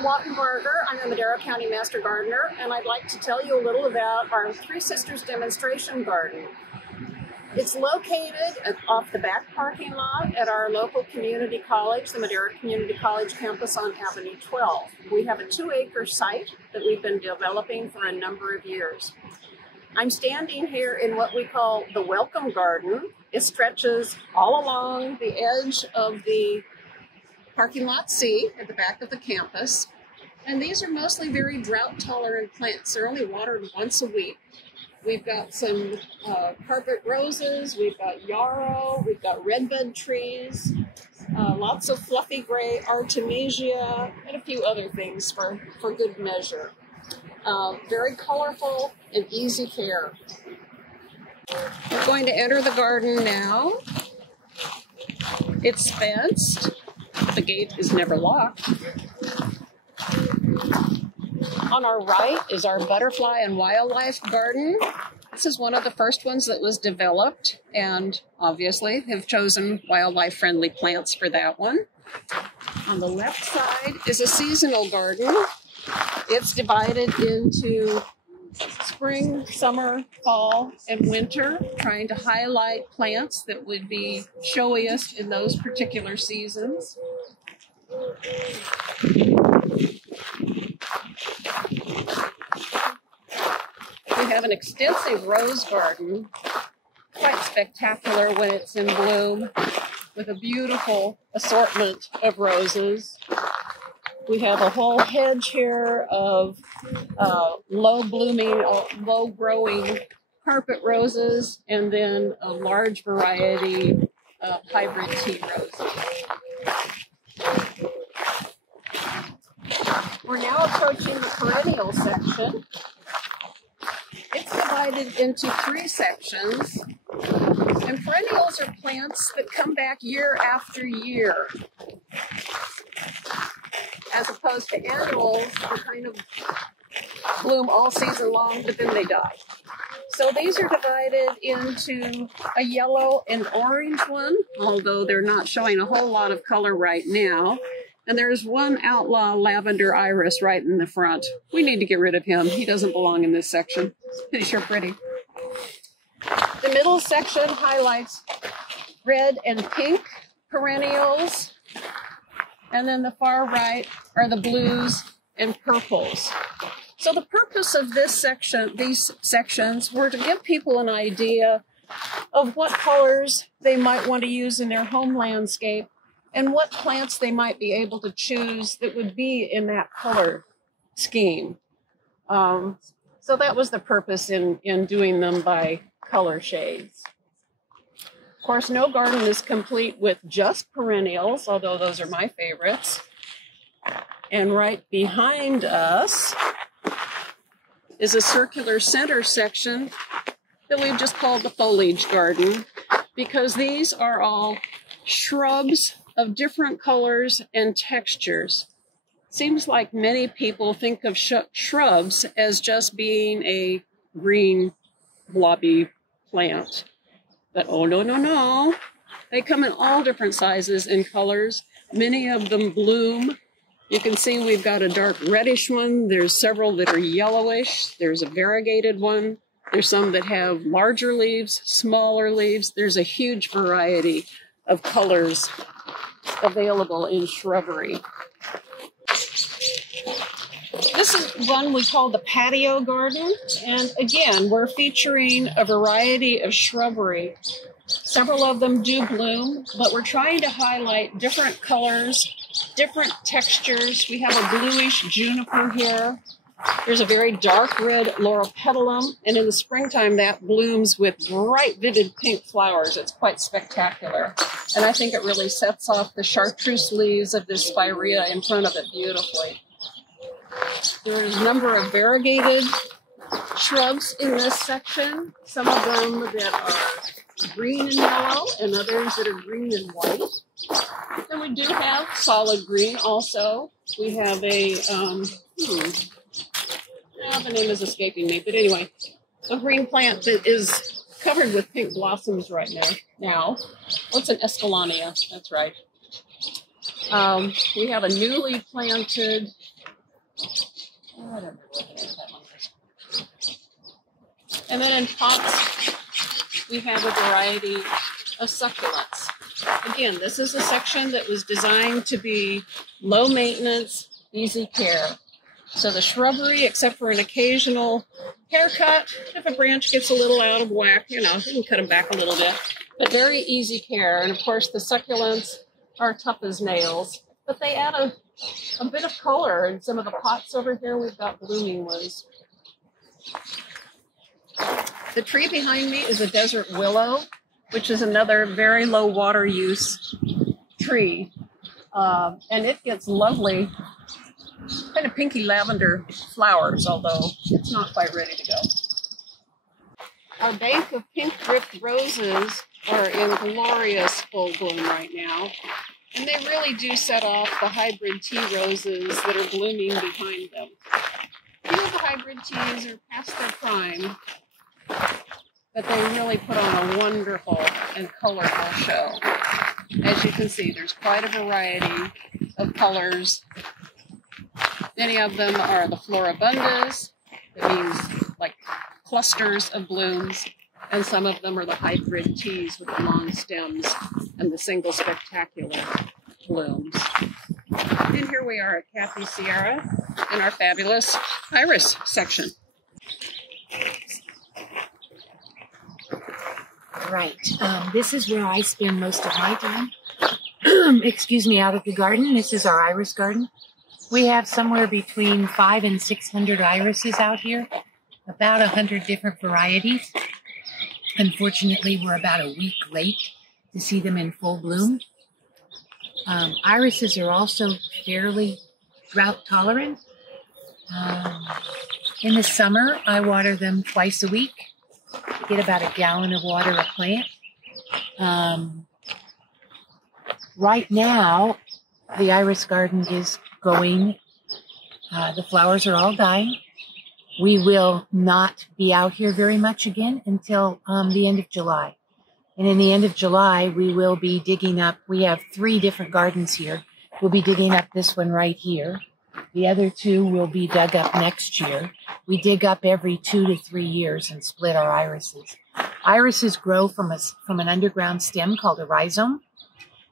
Wattenberger. I'm a Madera County Master Gardener, and I'd like to tell you a little about our Three Sisters demonstration garden. It's located off the back parking lot at our local community college, the Madera Community College campus on Avenue 12. We have a 2-acre site that we've been developing for a number of years. I'm standing here in what we call the Welcome Garden. It stretches all along the edge of the parking lot C at the back of the campus. And these are mostly very drought-tolerant plants. They're only watered once a week. We've got some carpet roses, we've got yarrow, we've got redbud trees, lots of fluffy gray artemisia, and a few other things for good measure. Very colorful and easy care. We're going to enter the garden now. It's fenced. The gate is never locked. On our right is our butterfly and wildlife garden. This is one of the first ones that was developed, and obviously have chosen wildlife-friendly plants for that one. On the left side is a seasonal garden. It's divided into spring, summer, fall, and winter, trying to highlight plants that would be showiest in those particular seasons. We have an extensive rose garden, quite spectacular when it's in bloom, with a beautiful assortment of roses. We have a whole hedge here of low-blooming, low-growing carpet roses, and then a large variety of hybrid tea roses. We're now approaching the perennial section. It's divided into 3 sections, and perennials are plants that come back year after year, as opposed to annuals that kind of bloom all season long, but then they die. So these are divided into a yellow and orange one, although they're not showing a whole lot of color right now. And there's one outlaw lavender iris right in the front. We need to get rid of him. He doesn't belong in this section. He's sure pretty. The middle section highlights red and pink perennials. And then the far right are the blues and purples. So the purpose of this section, these sections, were to give people an idea of what colors they might want to use in their home landscape and what plants they might be able to choose that would be in that color scheme. So that was the purpose in doing them by color shades. Of course, no garden is complete with just perennials, although those are my favorites. And right behind us is a circular center section that we've just called the foliage garden, because these are all shrubs of different colors and textures. Seems like many people think of shrubs as just being a green, blobby plant. But oh, no, no, no. They come in all different sizes and colors. Many of them bloom. You can see we've got a dark reddish one. There's several that are yellowish. There's a variegated one. There's some that have larger leaves, smaller leaves. There's a huge variety of colors available in shrubbery. This is one we call the patio garden, and again, we're featuring a variety of shrubbery. Several of them do bloom, but we're trying to highlight different colors, different textures. We have a bluish juniper here. There's a very dark red loropetalum, and in the springtime that blooms with bright, vivid pink flowers. It's quite spectacular, and I think it really sets off the chartreuse leaves of this spirea in front of it beautifully. There's a number of variegated shrubs in this section, some of them that are green and yellow, and others that are green and white. And we do have solid green also. We have a, the name is escaping me, but anyway, a green plant that is covered with pink blossoms right now. What's an Escalania? That's right. We have a newly planted Whatever. That one is. And then in pots, we have a variety of succulents. Again, this is a section that was designed to be low maintenance, easy care. So the shrubbery, except for an occasional haircut, if a branch gets a little out of whack, you know, you can cut them back a little bit. But very easy care. And of course, the succulents are tough as nails, but they add a bit of color. In some of the pots over here, we've got blooming ones. The tree behind me is a desert willow, which is another very low water use tree. And it gets lovely, kind of pinky lavender flowers, although it's not quite ready to go. Our bank of pink dripped roses are in glorious full bloom right now. And they really do set off the hybrid tea roses that are blooming behind them. Few of the hybrid teas are past their prime, but they really put on a wonderful and colorful show. As you can see, there's quite a variety of colors. Many of them are the floribundas, that means like clusters of blooms, and some of them are the hybrid teas with the long stems and the single spectacular blooms. And here we are at Kathy Sierra in our fabulous iris section. Right. This is where I spend most of my time. Excuse me, out of the garden. This is our iris garden. We have somewhere between 500 and 600 irises out here, about 100 different varieties. Unfortunately, we're about a week late to see them in full bloom. Irises are also fairly drought tolerant. In the summer, I water them twice a week. Get about a gallon of water a plant. Right now, the iris garden is going. The flowers are all dying. We will not be out here very much again until the end of July. And in the end of July, we will be digging up. We have 3 different gardens here. We'll be digging up this one right here. The other 2 will be dug up next year. We dig up every 2 to 3 years and split our irises. Irises grow from an underground stem called a rhizome.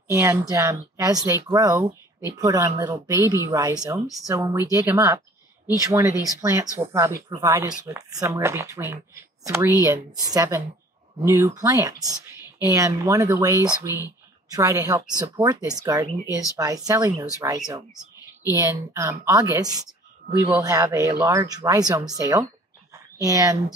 And as they grow, they put on little baby rhizomes. So when we dig them up, each one of these plants will probably provide us with somewhere between 3 and 7 new plants. And one of the ways we try to help support this garden is by selling those rhizomes. In August, we will have a large rhizome sale, and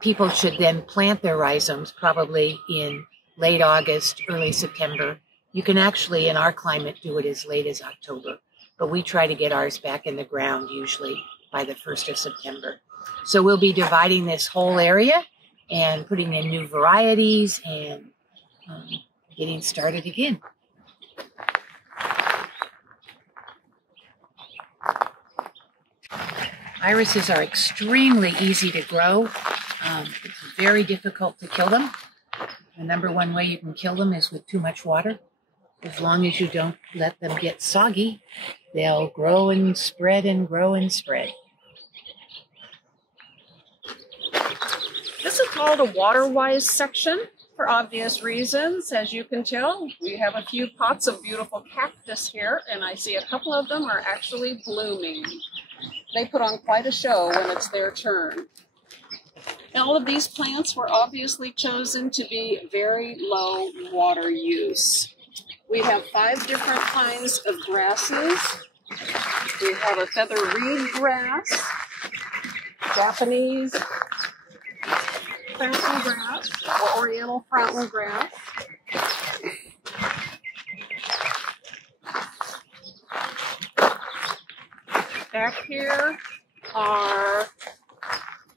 people should then plant their rhizomes probably in late August, early September. You can actually, in our climate, do it as late as October, but we try to get ours back in the ground usually by the 1st of September. So we'll be dividing this whole area and putting in new varieties and getting started again. Irises are extremely easy to grow. It's very difficult to kill them. The number one way you can kill them is with too much water. As long as you don't let them get soggy, they'll grow and spread and grow and spread. This is called a water-wise section for obvious reasons. As you can tell, we have a few pots of beautiful cactus here, and I see a couple of them are actually blooming. They put on quite a show when it's their turn. All of these plants were obviously chosen to be very low water use. We have 5 different kinds of grasses. We have a feather reed grass, Japanese fountain grass, or Oriental fountain grass. Back here are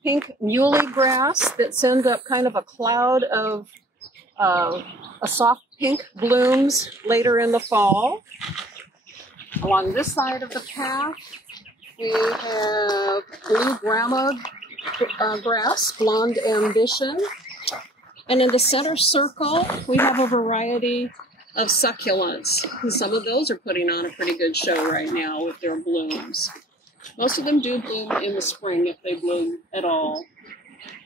pink muley grass that send up kind of a cloud of a soft pink blooms later in the fall. Along this side of the path, we have blue grama grass, blonde ambition. And in the center circle, we have a variety of succulents. And some of those are putting on a pretty good show right now with their blooms. Most of them do bloom in the spring if they bloom at all.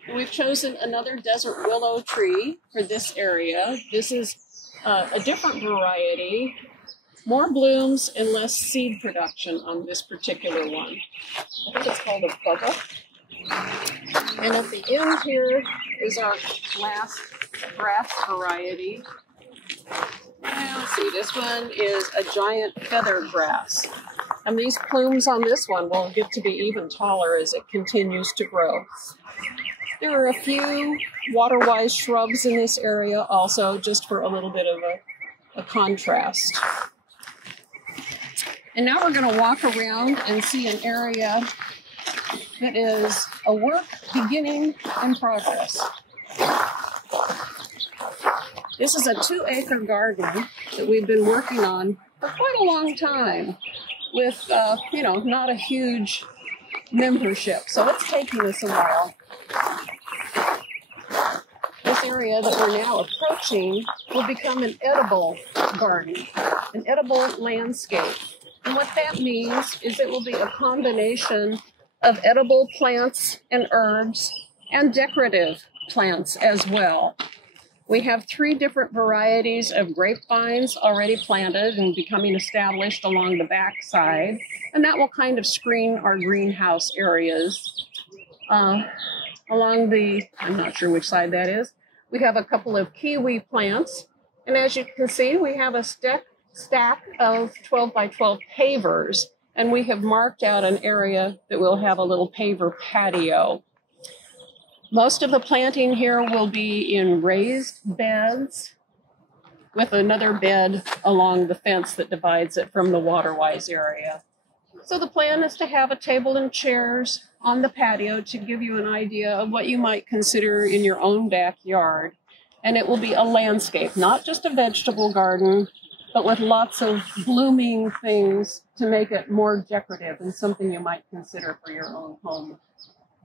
And we've chosen another desert willow tree for this area. This is a different variety. More blooms and less seed production on this particular one. I think it's called a bubba. And at the end here is our last grass variety. And let's see, this one is a giant feather grass. And these plumes on this one will get to be even taller as it continues to grow. There are a few water-wise shrubs in this area also, just for a little bit of a contrast. And now we're going to walk around and see an area that is a work beginning in progress. This is a 2-acre garden that we've been working on for quite a long time with, not a huge membership. So it's taking us a while. This area that we're now approaching will become an edible garden, an edible landscape. And what that means is it will be a combination of edible plants and herbs and decorative plants as well. We have 3 different varieties of grapevines already planted and becoming established along the back side, and that will kind of screen our greenhouse areas. Along the, I'm not sure which side that is, we have a couple of kiwi plants, and as you can see, we have a stack of 12 by 12 pavers, and we have marked out an area that will have a little paver patio. Most of the planting here will be in raised beds with another bed along the fence that divides it from the water-wise area. So the plan is to have a table and chairs on the patio to give you an idea of what you might consider in your own backyard. And it will be a landscape, not just a vegetable garden, but with lots of blooming things to make it more decorative and something you might consider for your own home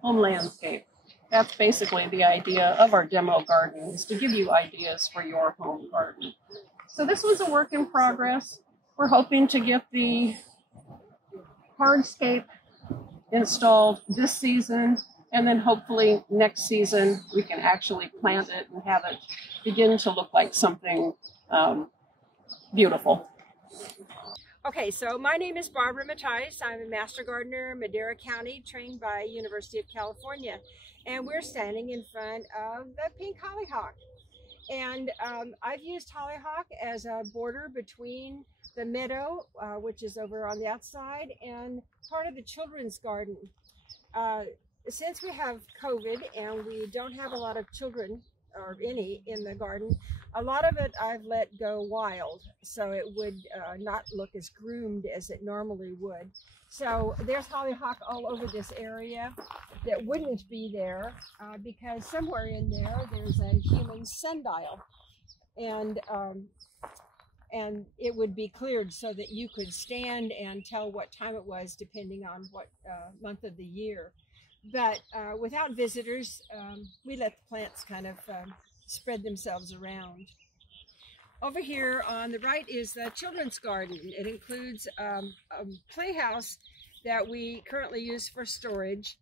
landscape. That's basically the idea of our demo garden, is to give you ideas for your home garden. So this was a work in progress. We're hoping to get the hardscape installed this season, and then hopefully next season we can actually plant it and have it begin to look like something beautiful. Okay, so my name is Barbara Mattias. I'm a master gardener in Madera County, trained by University of California. And we're standing in front of the pink hollyhock. And I've used hollyhock as a border between the meadow, which is over on the outside, and part of the children's garden. Since we have COVID and we don't have a lot of children, or any, in the garden, a lot of it I've let go wild, so it would not look as groomed as it normally would. So there's hollyhock all over this area that wouldn't be there because somewhere in there there's a human sundial, and it would be cleared so that you could stand and tell what time it was depending on what month of the year. But without visitors, we let the plants kind of spread themselves around. Over here on the right is the children's garden. It includes a playhouse that we currently use for storage.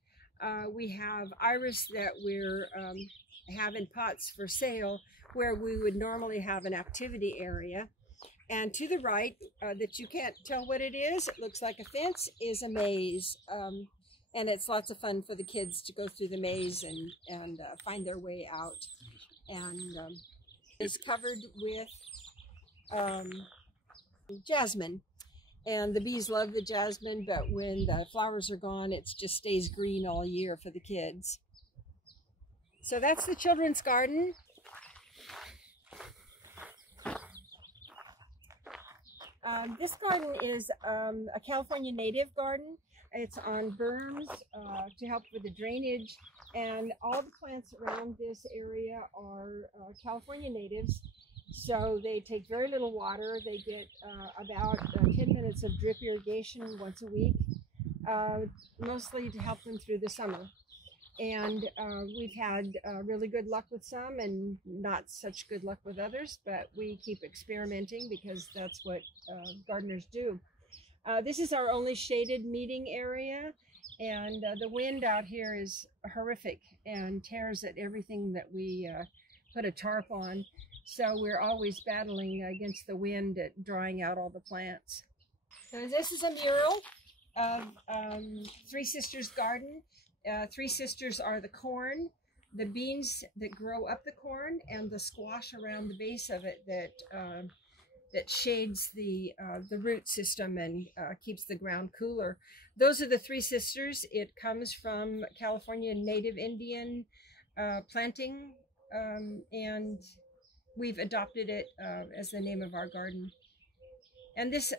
We have iris that we're have in pots for sale, where we would normally have an activity area. And to the right, that you can't tell what it is, it looks like a fence, is a maze. And it's lots of fun for the kids to go through the maze and find their way out. And it's covered with jasmine. And the bees love the jasmine, but when the flowers are gone, it just stays green all year for the kids. So that's the children's garden. This garden is a California native garden. It's on berms to help with the drainage, and all the plants around this area are California natives, so they take very little water. They get about 10 minutes of drip irrigation once a week, mostly to help them through the summer. And we've had really good luck with some and not such good luck with others, but we keep experimenting because that's what gardeners do. This is our only shaded meeting area, and the wind out here is horrific and tears at everything that we put a tarp on. So we're always battling against the wind at drying out all the plants. So this is a mural of Three Sisters Garden. Three Sisters are the corn, the beans that grow up the corn, and the squash around the base of it that shades the root system and keeps the ground cooler. Those are the Three Sisters. It comes from California Native Indian planting, and we've adopted it as the name of our garden. And this,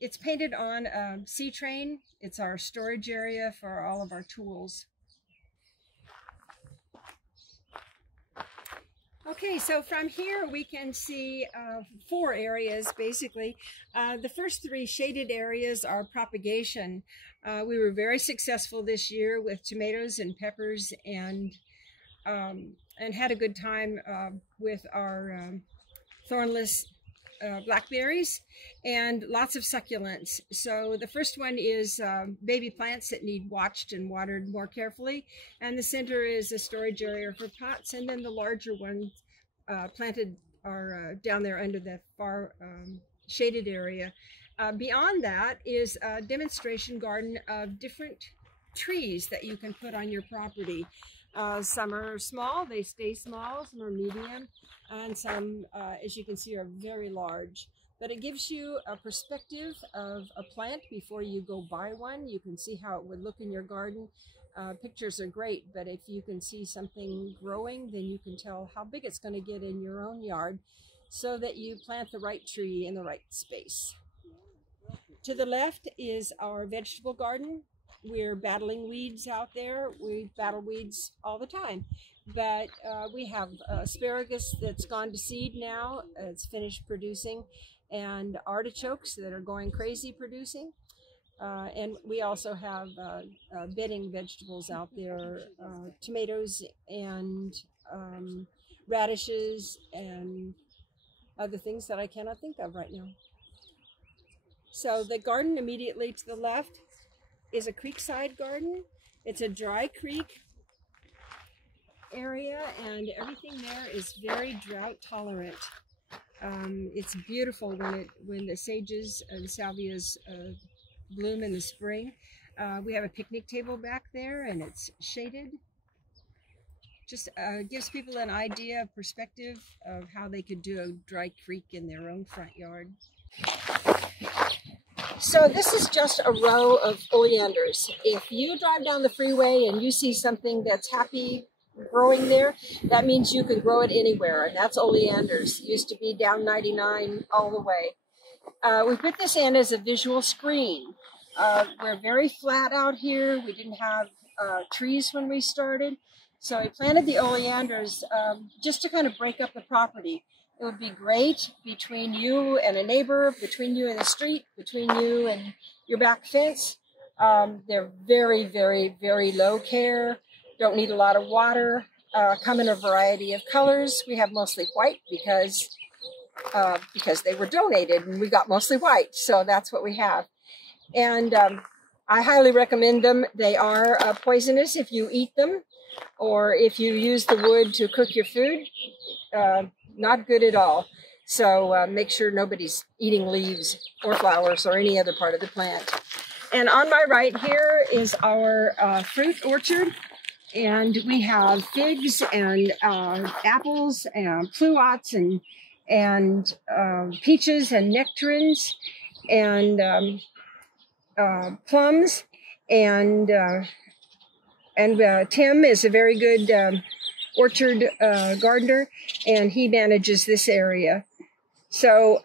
it's painted on a sea train. It's our storage area for all of our tools. Okay, so from here we can see 4 areas basically. The first 3 shaded areas are propagation. We were very successful this year with tomatoes and peppers, and had a good time with our thornless blackberries and lots of succulents. So the first one is baby plants that need watched and watered more carefully, and the center is a storage area for pots, and then the larger ones planted are down there under the far shaded area. Beyond that is a demonstration garden of different trees that you can put on your property. Some are small, they stay small, some are medium, and some, as you can see, are very large. But it gives you a perspective of a plant before you go buy one. You can see how it would look in your garden. Pictures are great, but if you can see something growing, then you can tell how big it's going to get in your own yard so that you plant the right tree in the right space. To the left is our vegetable garden. We're battling weeds out there. We battle weeds all the time. But we have asparagus that's gone to seed now. It's finished producing. And artichokes that are going crazy producing. And we also have bedding vegetables out there, tomatoes and radishes and other things that I cannot think of right now. So the garden immediately to the left is a creekside garden. It's a dry creek area, and everything there is very drought tolerant. It's beautiful when the sages and salvias bloom in the spring. We have a picnic table back there, and it's shaded. Just gives people an idea of perspective of how they could do a dry creek in their own front yard. So this is just a row of oleanders. If you drive down the freeway and you see something that's happy growing there, that means you can grow it anywhere, and that's oleanders. It used to be down 99 all the way. We put this in as a visual screen. We're very flat out here. We didn't have trees when we started, so I planted the oleanders just to kind of break up the property. It would be great between you and a neighbor, between you and the street, between you and your back fence. They're very, very, very low care, don't need a lot of water, come in a variety of colors. We have mostly white because they were donated and we got mostly white, so that's what we have. And I highly recommend them. They are poisonous if you eat them or if you use the wood to cook your food. Not good at all. So make sure nobody's eating leaves or flowers or any other part of the plant. And on my right here is our fruit orchard. And we have figs and apples and pluots and peaches and nectarines and plums. And Tim is a very good orchard gardener, and he manages this area. So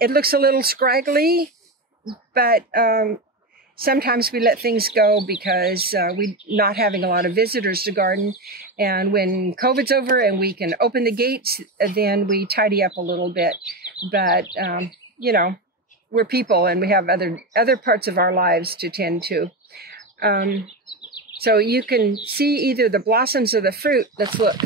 it looks a little scraggly, but sometimes we let things go because we're not having a lot of visitors to garden. And when COVID's over and we can open the gates, then we tidy up a little bit. But, you know, we're people and we have other parts of our lives to tend to. So So you can see either the blossoms or the fruit. Let's look.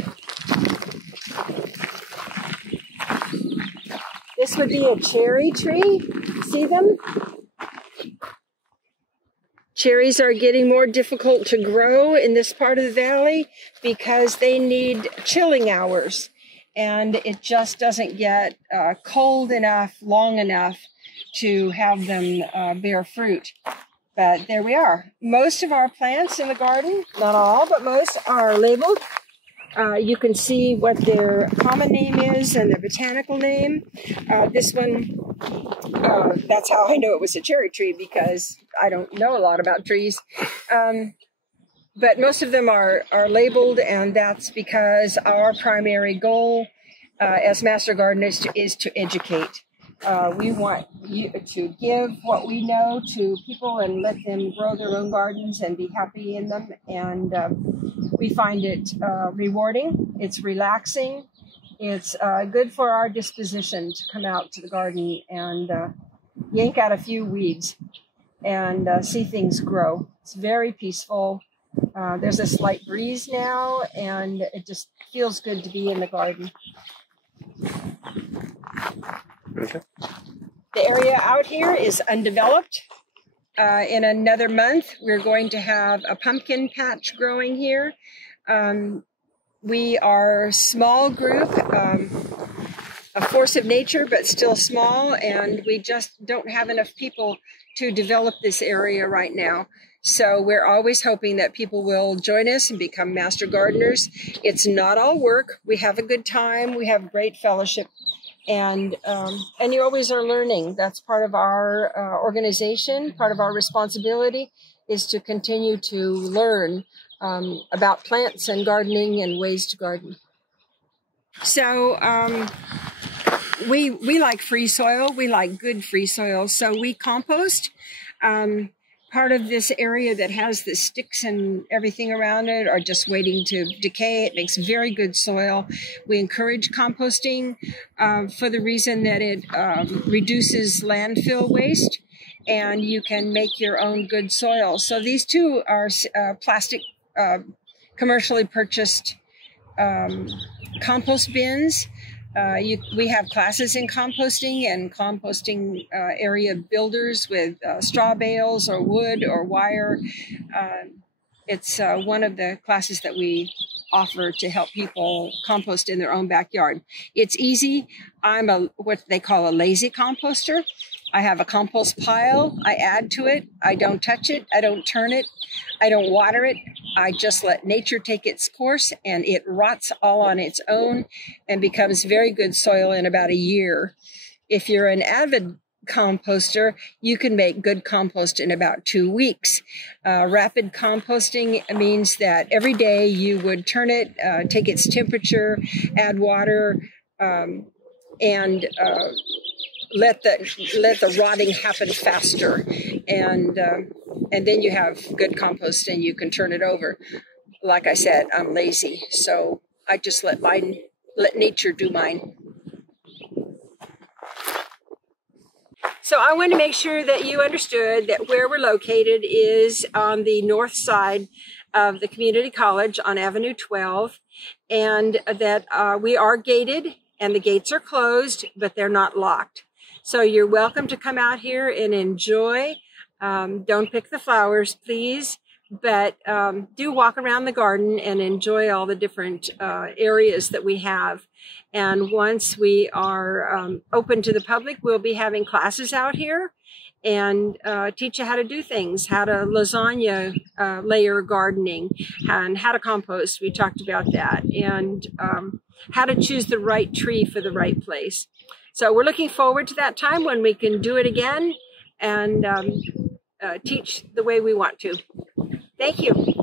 This would be a cherry tree. See them? Cherries are getting more difficult to grow in this part of the valley because they need chilling hours, and it just doesn't get cold enough, long enough to have them bear fruit. But there we are. Most of our plants in the garden, not all, but most are labeled. You can see what their common name is and their botanical name. This one, that's how I know it was a cherry tree, because I don't know a lot about trees. But most of them are labeled, and that's because our primary goal as master gardeners is to educate. We want you to give what we know to people and let them grow their own gardens and be happy in them. And we find it rewarding. It's relaxing. It's good for our disposition to come out to the garden and yank out a few weeds and see things grow. It's very peaceful. There's a slight breeze now, and it just feels good to be in the garden. Okay. The area out here is undeveloped. In another month, we're going to have a pumpkin patch growing here. We are a small group, a force of nature, but still small, and we just don't have enough people to develop this area right now. So we're always hoping that people will join us and become master gardeners. It's not all work. We have a good time. We have great fellowship. And you always are learning. That's part of our organization. Part of our responsibility is to continue to learn about plants and gardening and ways to garden. So we like free soil. We like good free soil. So we compost. Part of this area that has the sticks and everything around it are just waiting to decay. It makes very good soil. We encourage composting for the reason that it reduces landfill waste, and you can make your own good soil. So these two are plastic, commercially purchased compost bins. We have classes in composting and composting area builders with straw bales or wood or wire. It's one of the classes that we offer to help people compost in their own backyard. It's easy. I'm what they call a lazy composter. I have a compost pile. I add to it. I don't touch it. I don't turn it. I don't water it. I just let nature take its course, and it rots all on its own and becomes very good soil in about a year. If you're an avid composter, you can make good compost in about 2 weeks. Rapid composting means that every day you would turn it, take its temperature, add water, and let the rotting happen faster, and then you have good compost and you can turn it over. Like I said, I'm lazy, so I just let nature do mine. So I want to make sure that you understood that where we're located is on the north side of the community college on Avenue 12, and that we are gated and the gates are closed, but they're not locked. So you're welcome to come out here and enjoy. Don't pick the flowers, please, but do walk around the garden and enjoy all the different areas that we have. And once we are open to the public, we'll be having classes out here and teach you how to do things, how to lasagna layer gardening, and how to compost. We talked about that, and how to choose the right tree for the right place. So we're looking forward to that time when we can do it again and teach the way we want to. Thank you.